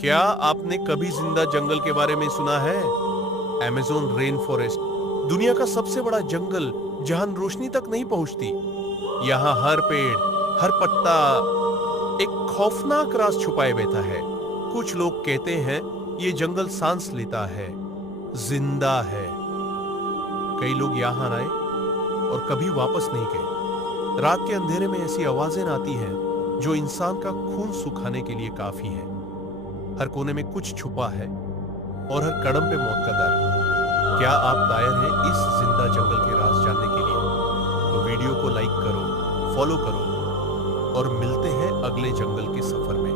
क्या आपने कभी जिंदा जंगल के बारे में सुना है? अमेज़न रेन फॉरेस्ट दुनिया का सबसे बड़ा जंगल जहां रोशनी तक नहीं पहुंचती। यहाँ हर पेड़, हर पत्ता एक खौफनाक राज छुपाए बैठा है। कुछ लोग कहते हैं ये जंगल सांस लेता है, जिंदा है। कई लोग यहाँ आए और कभी वापस नहीं गए। रात के अंधेरे में ऐसी आवाजें आती हैं जो इंसान का खून सुखाने के लिए काफी है। हर कोने में कुछ छुपा है और हर कदम पे मौत का डर। क्या आप तैयार हैं इस जिंदा जंगल के राज जानने के लिए? तो वीडियो को लाइक करो, फॉलो करो और मिलते हैं अगले जंगल के सफर में।